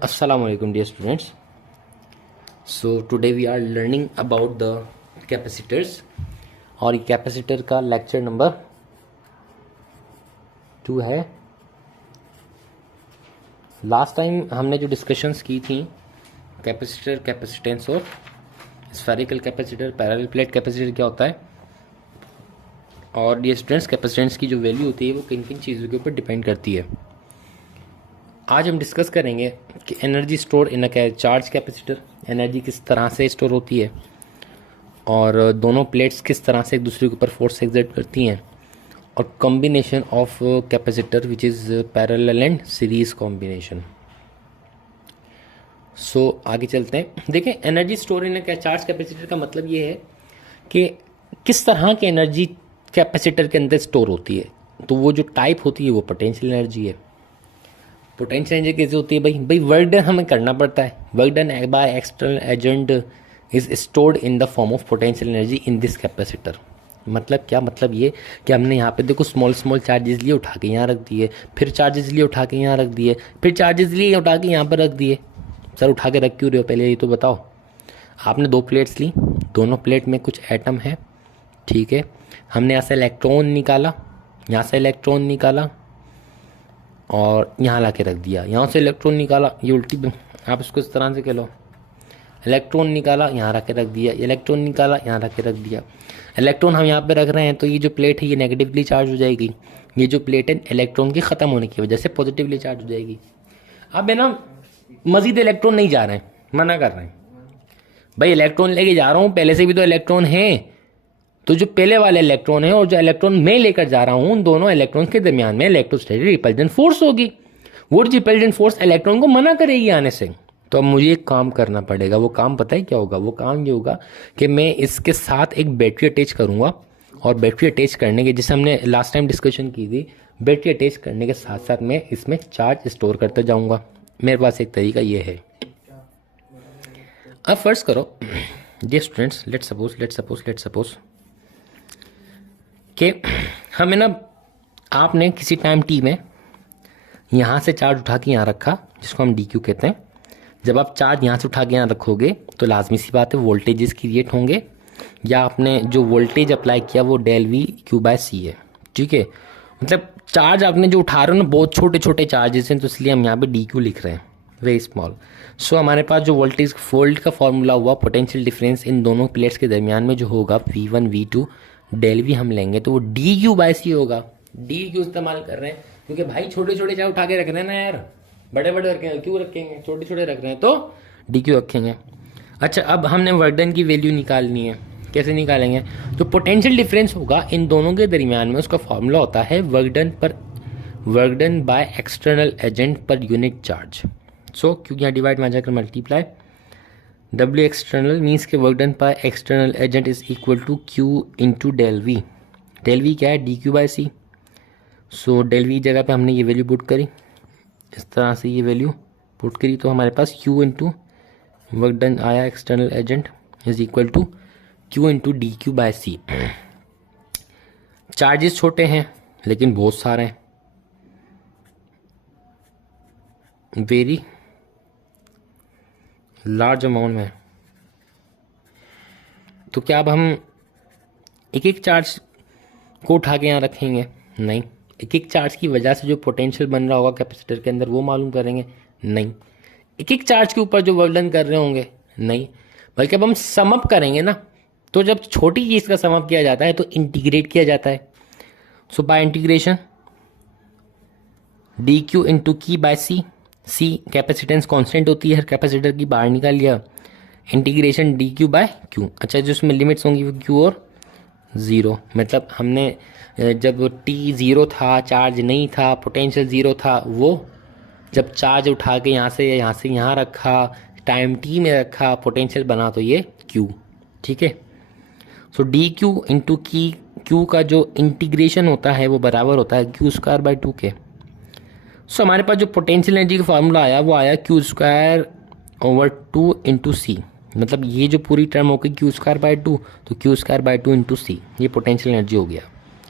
Assalamu alaikum dear students. So today we are learning about the capacitors और ये capacitor का lecture number 2 है। Last time हमने जो डिस्कशंस की थी कैपेसिटर, कैपेसिटेंस और spherical capacitor, parallel plate capacitor क्या होता है और डियर स्टूडेंट्स कैपेसिटेंस की जो वैल्यू होती है वो किन किन चीज़ों के ऊपर डिपेंड करती है। आज हम डिस्कस करेंगे कि energy store in a charge capacitor, energy किस तरह से स्टोर होती है और दोनों प्लेट्स किस तरह से एक दूसरे के ऊपर फोर्स एक्सर्ट करती हैं और combination of capacitor which is parallel and series combination. So आगे चलते हैं। देखें, energy store in a charge capacitor का मतलब ये है कि किस तरह की एनर्जी कैपेसिटर के अंदर स्टोर होती है। तो वो जो टाइप होती है वो पोटेंशियल एनर्जी है। पोटेंशियल एनर्जी कैसे होती है भाई वर्क डन हमें करना पड़ता है। Work done by external agent is stored in the form of potential energy in this capacitor. मतलब क्या? मतलब ये कि हमने यहाँ पे देखो स्मॉल स्मॉल चार्जेस लिए उठा के यहाँ रख दिए, फिर चार्जेस लिए उठा के यहाँ रख दिए, फिर चार्जेस लिए उठा के यहाँ पर रख दिए। सर उठा के रख क्यों रहे हो पहले ये तो बताओ। आपने 2 प्लेट्स ली, दोनों प्लेट में कुछ एटम है, ठीक है। हमने यहाँ से इलेक्ट्रॉन निकाला, यहाँ से इलेक्ट्रॉन निकाला और यहाँ ला के रख दिया। यहाँ से इलेक्ट्रॉन निकाला, ये उल्टी आप इसको इस तरह से कह लो। इलेक्ट्रॉन निकाला, यहाँ रख के रख दिया, इलेक्ट्रॉन निकाला, यहाँ रख के रख दिया। इलेक्ट्रॉन हम यहाँ पे रख रहे हैं तो ये जो प्लेट है ये नेगेटिवली चार्ज हो जाएगी। ये जो प्लेट है इलेक्ट्रॉन की ख़त्म होने की वजह से पॉजिटिवली चार्ज हो जाएगी। अब है ना मज़ीद इलेक्ट्रॉन नहीं जा रहे हैं, मना कर रहे हैं भाई इलेक्ट्रॉन लेके जा रहा हूँ, पहले से भी तो इलेक्ट्रॉन है। तो जो पहले वाले इलेक्ट्रॉन है और जो इलेक्ट्रॉन मैं लेकर जा रहा हूँ उन दोनों इलेक्ट्रॉन के दरमियान में इलेक्ट्रोस्टैटिक रिपल्जेंट फोर्स होगी। वो रिपल्जेंट फोर्स इलेक्ट्रॉन को मना करेगी आने से। तो अब मुझे एक काम करना पड़ेगा। वो काम पता है क्या होगा? वो काम ये होगा कि मैं इसके साथ एक बैटरी अटैच करूँगा और बैटरी अटैच करने के, जिसे हमने लास्ट टाइम डिस्कशन की थी, बैटरी अटैच करने के साथ साथ मैं इसमें चार्ज स्टोर करता जाऊँगा। मेरे पास एक तरीका ये है। अब फर्स्ट करो डियर स्टूडेंट्स, लेट्स सपोज कि हमें ना आपने किसी टाइम टी में यहाँ से चार्ज उठा के यहाँ रखा, जिसको हम डी क्यू कहते हैं। जब आप चार्ज यहाँ से उठा के यहाँ रखोगे तो लाजमी सी बात है वोल्टेजेस क्रिएट होंगे, या आपने जो वोल्टेज अप्लाई किया वो डेल वी क्यू बाय सी है, ठीक है। मतलब चार्ज आपने जो उठा रहे हो ना बहुत छोटे छोटे चार्जेस हैं, तो इसलिए हम यहाँ पे डी क्यू लिख रहे हैं, वेरी स्मॉल। सो हमारे पास जो वोल्टेज वोल्ट का फॉर्मूला हुआ, पोटेंशियल डिफरेंस इन दोनों प्लेट्स के दरमियान में जो होगा V1 V2 डेल वी हम लेंगे तो वो डी क्यू बाय सी होगा। डी क्यू इस्तेमाल कर रहे हैं क्योंकि भाई छोटे छोटे चार्ज उठा के रख रहे हैं ना यार, बड़े बड़े रखेंगे क्यों रखेंगे, छोटे छोटे रख रहे हैं तो डी क्यू रखेंगे। अच्छा, अब हमने वर्क डन की वैल्यू निकालनी है। कैसे निकालेंगे? तो पोटेंशियल डिफरेंस होगा इन दोनों के दरमियान में, उसका फॉर्मूला होता है work done by external agent per unit charge. So क्योंकि यहाँ डिवाइड में जाकर मल्टीप्लाई, W एक्सटर्नल मीन्स के work done by external agent is equal to Q into del V. Del V क्या है? D Q by C. So del V जगह पे हमने ये वैल्यू पुट करी, इस तरह से ये वैल्यू पुट करी तो हमारे पास Q इंटू वर्क डन आया external agent is equal to Q into D Q by C. Charges छोटे हैं लेकिन बहुत सारे हैं, वेरी लार्ज अमाउंट में। तो क्या अब हम एक एक चार्ज को उठा के यहाँ रखेंगे? नहीं। एक एक चार्ज की वजह से जो पोटेंशियल बन रहा होगा कैपेसिटर के अंदर वो मालूम करेंगे? नहीं। एक एक चार्ज के ऊपर जो वर्क डन कर रहे होंगे? नहीं। बल्कि अब हम सम अप करेंगे ना, तो जब छोटी चीज़ का सम अप किया जाता है तो इंटीग्रेट किया जाता है। So by integration D Q into की by C. C capacitance constant होती है हर कैपेसिटर की, बाहर निकाल लिया। Integration D Q by Q. अच्छा, जो उसमें लिमिट्स होंगी वो क्यू और 0। मतलब हमने जब टी 0 था, चार्ज नहीं था, पोटेंशियल 0 था, वो जब चार्ज उठा के यहाँ से यहाँ रखा, टाइम टी में रखा, पोटेंशियल बना तो ये क्यू, ठीक है। सो डी क्यू इंटू की क्यू का जो इंटीग्रेशन होता है वो बराबर होता है क्यू स्क्वायर बाय 2 के। सो हमारे पास जो पोटेंशियल एनर्जी का फार्मूला आया वो आया क्यू स्क्वायर ओवर 2 इंटू सी। मतलब ये जो पूरी टर्म हो गई क्यू स्क्वायर बाय 2, तो क्यू स्क्वायर बाय 2 इंटू सी, ये पोटेंशियल एनर्जी हो गया।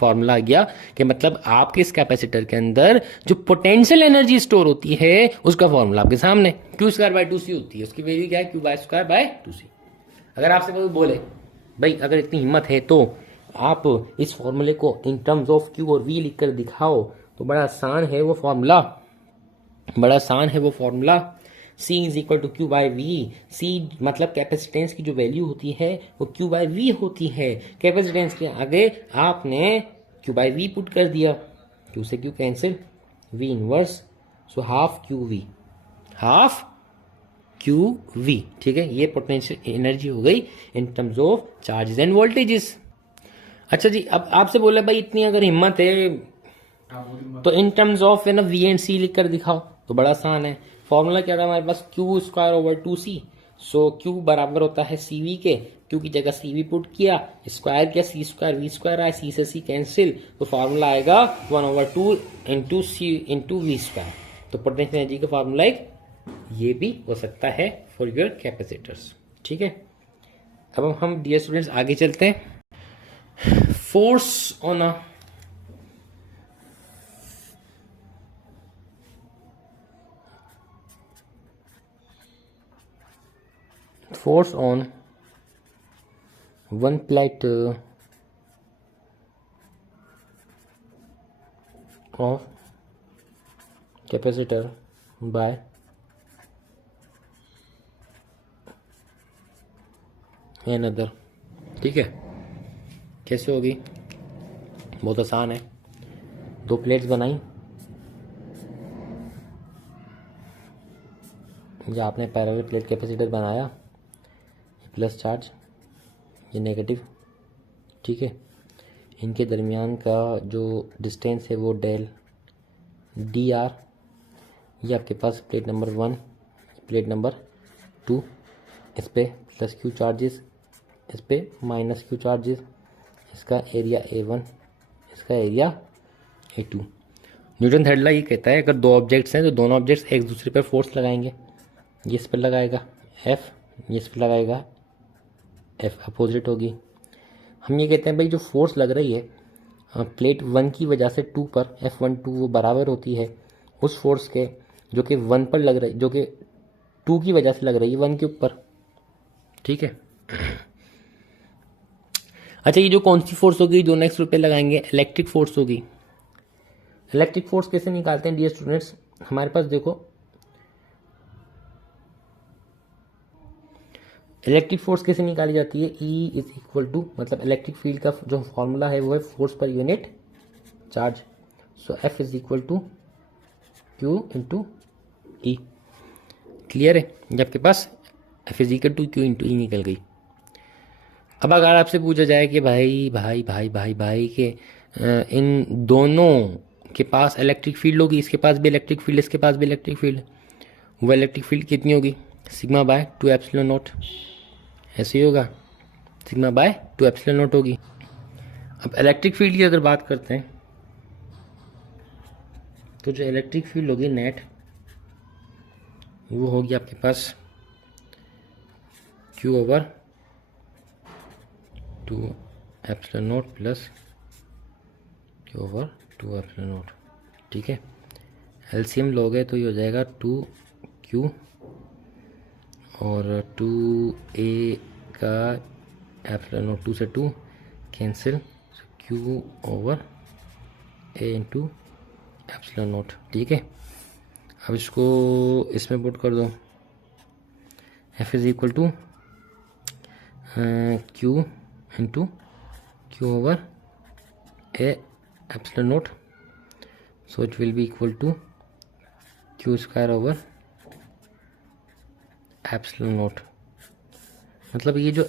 फॉर्मूला आ गया कि मतलब आपके इस कैपेसिटर के अंदर जो पोटेंशियल एनर्जी स्टोर होती है उसका फॉर्मूला आपके सामने क्यू स्क्वायर बाय 2c होती है, उसकी वैल्यू क्या है Q by square by 2c। अगर आपसे कोई बोले भाई अगर इतनी हिम्मत है तो आप इस फॉर्मूले को इन टर्म्स ऑफ क्यू और वी लिखकर दिखाओ, तो बड़ा आसान है वो फॉर्मूला, बड़ा आसान है वो formula. C is equal to Q by V. C मतलब कैपेसिटेंस की जो वैल्यू होती है वो क्यू बाय वी होती है। कैपेसिटेंस के आगे आपने क्यू बाय वी पुट कर दिया, क्यू से Q cancel, V inverse, so half Q V, half Q V. ठीक है, ये पोटेंशियल एनर्जी हो गई in terms of charges and voltages. अच्छा जी, अब आपसे बोला भाई इतनी अगर हिम्मत है तो इन टर्म्स ऑफ है ना वी एंड सी लिख कर दिखाओ, तो बड़ा आसान है। फॉर्मूला क्या था हमारे पास क्यू स्क्वायर ओवर 2c, सो क्यू बराबर होता है सी वी के, क्यू की जगह सी वी पुट किया, स्क्वायर किया, सी स्क्वायर वी स्क्वायर आया, सी से सी कैंसिल, तो फॉर्मूला आएगा 1/2 into C into V square. तो पोटेंशियल एनर्जी का फॉर्मूला एक ये भी हो सकता है फॉर योर कैपेसिटर्स। ठीक है, अब हम डियर स्टूडेंट्स आगे चलते हैं। Force on a force on one plate of capacitor by another। ठीक है, कैसे होगी? बहुत आसान है। दो प्लेट्स बनाई, या आपने पैरेलल प्लेट कैपेसिटर बनाया, प्लस चार्ज ये नेगेटिव। ठीक है, इनके दरमियान का जो डिस्टेंस है वो डेल डी आर। ये आपके पास प्लेट नंबर 1, प्लेट नंबर 2, इस पे प्लस क्यू चार्जेस, इस पे माइनस क्यू चार्जेस, इसका एरिया A1, इसका area A2। Newton third law ये कहता है अगर दो ऑब्जेक्ट्स हैं तो दोनों ऑब्जेक्ट्स एक दूसरे पर फोर्स लगाएंगे। ये इस पर लगाएगा F, ये इस पर लगाएगा F, अपोजिट होगी। हम ये कहते हैं भाई जो फोर्स लग रही है प्लेट 1 की वजह से 2 पर, F12 वो बराबर होती है उस फोर्स के जो कि 1 पर लग रही, जो कि 2 की वजह से लग रही है 1 के ऊपर। ठीक है, अच्छा ये जो कौन सी फोर्स होगी जो नेक्स्ट पे लगाएंगे? इलेक्ट्रिक फोर्स होगी। इलेक्ट्रिक फोर्स कैसे निकालते हैं डियर स्टूडेंट्स? हमारे पास देखो इलेक्ट्रिक फोर्स कैसे निकाली जाती है? E इज इक्वल टू, मतलब इलेक्ट्रिक फील्ड का जो फॉर्मूला है वो है force per unit charge, so F is equal to Q into E। Clear है? जब आपके पास F is equal to Q into E निकल गई। अब अगर आपसे पूछा जाए कि भाई भाई भाई भाई भाई के इन दोनों के पास इलेक्ट्रिक फील्ड होगी, इसके पास भी इलेक्ट्रिक फील्ड, इसके पास भी इलेक्ट्रिक फील्ड, वो इलेक्ट्रिक फील्ड कितनी होगी? Sigma bye 2 epsilon not. ऐसे ही होगा, सिग्मा बाय 2 एप्सिलॉन नॉट होगी। अब इलेक्ट्रिक फील्ड की अगर बात करते हैं तो जो इलेक्ट्रिक फील्ड होगी नेट वो होगी आपके पास Q over 2 epsilon not plus Q over 2 epsilon naught. ठीक है, एलसीएम लोगे तो ये हो जाएगा 2Q और 2A का एप्सिलॉन नॉट 2 से 2 cancel, Q over A into epsilon naught. ठीक है, अब इसको इसमें पुट कर दो, F is equal to Q into Q over A epsilon naught, so it will be equal to Q square over epsilon naught. मतलब ये जो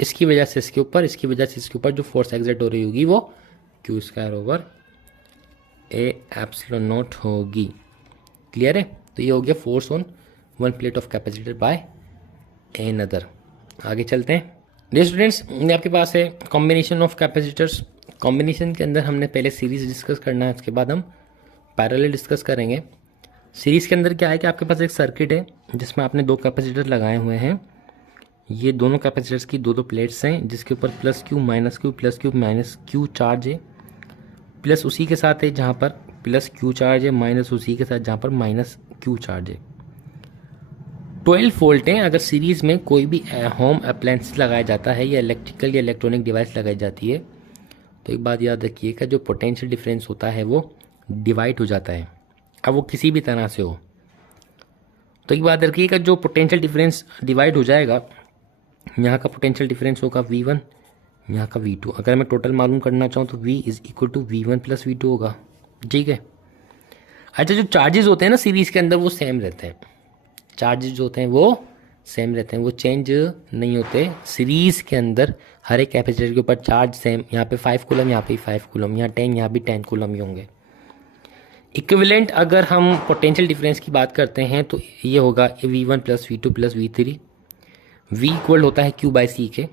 इसकी वजह से इसके ऊपर, इसकी वजह से इसके ऊपर जो फोर्स एग्जर्ट हो रही होगी वो Q square over A epsilon not होगी। क्लियर है? तो ये हो गया force on one plate of capacitor by another. आगे चलते हैं डियर स्टूडेंट्स, आपके पास है कॉम्बिनेशन ऑफ कैपेसिटर्स। कॉम्बिनेशन के अंदर हमने पहले सीरीज डिस्कस करना है, उसके बाद हम पैरेलल डिस्कस करेंगे। सीरीज़ के अंदर क्या है कि आपके पास एक सर्किट है जिसमें आपने दो कैपेसिटर लगाए हुए हैं। ये दोनों कैपेसिटर्स की दो प्लेट्स हैं जिसके ऊपर plus Q minus Q plus Q minus Q charge है। प्लस उसी के साथ है जहाँ पर प्लस क्यू चार्ज है, माइनस उसी के साथ जहाँ पर माइनस क्यू चार्ज है। 12 वोल्ट हैं। अगर सीरीज़ में कोई भी होम अप्लायंस लगाया जाता है या इलेक्ट्रिकल या इलेक्ट्रॉनिक डिवाइस लगाई जाती है तो एक बात याद रखिएगा, जो पोटेंशियल डिफरेंस होता है वो डिवाइड हो जाता है, अब वो किसी भी तरह से हो। तो एक बात रखिएगा, जो पोटेंशियल डिफरेंस डिवाइड हो जाएगा, यहाँ का पोटेंशियल डिफरेंस होगा V1, यहाँ का V2। अगर मैं टोटल मालूम करना चाहूँ तो V is equal to V1 plus V2 होगा। ठीक है। अच्छा, जो चार्जेस होते हैं ना सीरीज़ के अंदर वो सेम रहते हैं। चार्जेस जो होते हैं वो सेम रहते हैं, वो चेंज नहीं होते। सीरीज़ के अंदर हर एक कैपेसिटर के ऊपर चार्ज सेम, यहाँ पे 5 कूलम, यहाँ पे 5 कूलम, यहाँ 10, यहाँ भी 10 कूलम ही होंगे। इक्विवेलेंट अगर हम पोटेंशियल डिफरेंस की बात करते हैं तो ये होगा V1 plus V2 plus V3। V equal होता है Q बाई C के,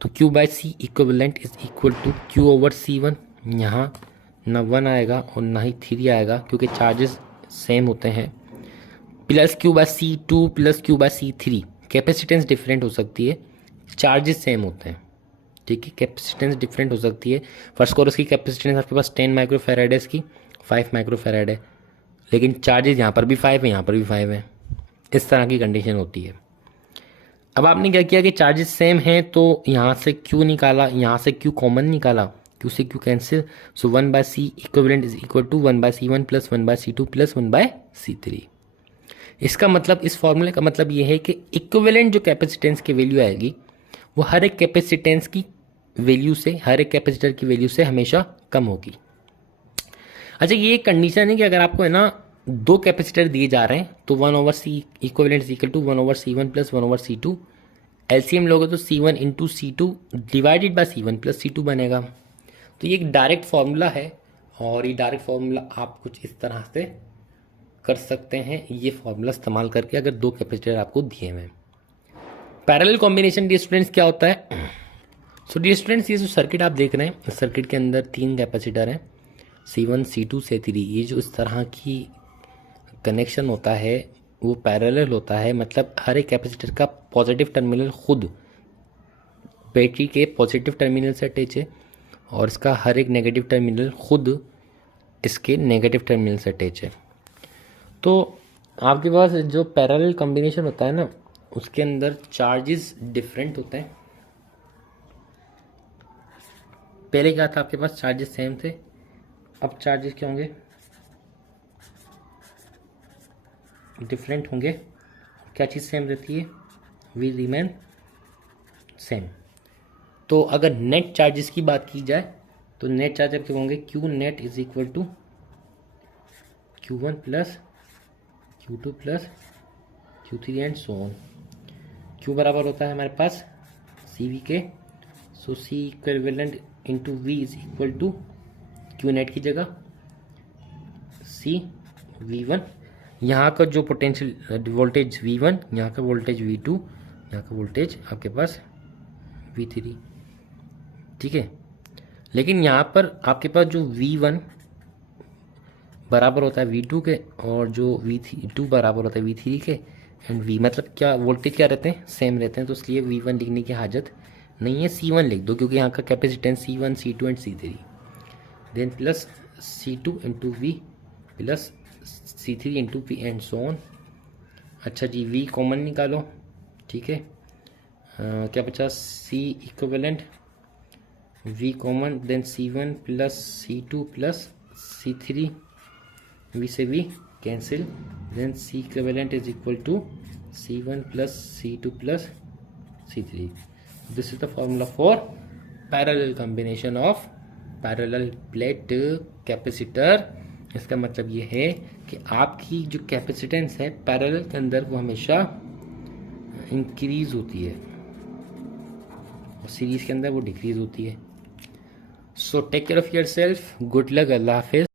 तो Q by C equivalent is equal to Q over C1। यहाँ ना 1 आएगा और ना ही 3 आएगा क्योंकि चार्जेस सेम होते हैं, plus Q by C2 plus Q by C3। Capacitance different हो सकती है, चार्जेस सेम होते हैं। ठीक है, कैपेसिटेंस डिफरेंट हो सकती है। फर्स्ट कोर्स की कैपेसिटेंस आपके पास 10 माइक्रोफैराड है, इसकी 5 माइक्रोफैराड है, लेकिन चार्जेस यहाँ पर भी 5 है, यहाँ पर भी 5 है। इस तरह की कंडीशन होती है। अब आपने क्या किया कि चार्जेस सेम हैं तो यहाँ से Q निकाला, यहाँ से Q कॉमन निकाला, Q से Q cancel, so 1 by C equivalent is equal to 1 by C1 plus 1 by C2 plus 1 by C3। इसका मतलब, इस फॉर्मूले का मतलब ये है कि इक्विवेलेंट जो कैपेसिटेंस की वैल्यू आएगी वो हर एक कैपेसिटेंस की वैल्यू से, हर एक कैपेसिटर की वैल्यू से हमेशा कम होगी। अच्छा, ये एक कंडीशन है कि अगर आपको है ना 2 कैपेसिटर दिए जा रहे हैं तो 1 over C equivalent is equal to 1 over C1 plus 1 over C2। LCM लोगे तो C1 into C2 divided by C1 plus C2 बनेगा। तो ये एक डायरेक्ट फार्मूला है और ये डायरेक्ट फार्मूला आप कुछ इस तरह से कर सकते हैं, ये फार्मूला इस्तेमाल करके, अगर 2 कैपेसिटर आपको दिए हुए हैं। पैरेलल कॉम्बिनेशन डियर स्टूडेंट्स क्या होता है? सो डियर स्टूडेंट्स, ये जो सर्किट आप देख रहे हैं, इस सर्किट के अंदर 3 कैपेसिटर हैं, C1 C2 C3। ये जो इस तरह की कनेक्शन होता है वो पैरेलल होता है, मतलब हर एक कैपेसिटर का पॉजिटिव टर्मिनल खुद बैटरी के पॉजिटिव टर्मिनल से अटैच है और इसका हर एक नेगेटिव टर्मिनल खुद इसके नेगेटिव टर्मिनल से अटैच है। तो आपके पास जो पैरेलल कॉम्बिनेशन होता है ना, उसके अंदर चार्जेस डिफरेंट होते हैं। पहले क्या था, आपके पास चार्जेस सेम थे, अब चार्जेस क्या होंगे? डिफरेंट होंगे। क्या चीज़ सेम रहती है? V remain same. तो अगर नेट चार्जेस की बात की जाए तो नेट चार्ज क्या होंगे? Q net is equal to Q1 plus Q2 plus Q3 and so on. Q बराबर होता है हमारे पास CV के, so C equivalent into V is equal to Q net की जगह C V1। यहाँ का जो पोटेंशियल वोल्टेज V1, यहाँ का वोल्टेज V2, यहाँ का वोल्टेज आपके पास V3। ठीक है, लेकिन यहाँ पर आपके पास जो V1 बराबर होता है V2 के और जो V2 बराबर होता है V3 के, एंड V मतलब क्या, वोल्टेज क्या रहते हैं? सेम रहते हैं, तो इसलिए V1 लिखने की हाजत नहीं है, C1 लिख दो क्योंकि यहाँ का capacitance C1 C2 and C3, then plus C2 into V plus C3 into P and so on. अच्छा जी, V कॉमन निकालो। ठीक है, क्या बचा? C equivalent, V common, then C1 plus C2 plus C3, V से V cancel, then C equivalent is equal to C1 plus C2 plus C3। This is the formula for parallel combination of parallel plate capacitor. इसका मतलब ये है कि आपकी जो capacitance है parallel के अंदर वो हमेशा इंक्रीज होती है और सीरीज के अंदर वो डिक्रीज होती है। So take care of yourself, good luck, Allah Hafiz.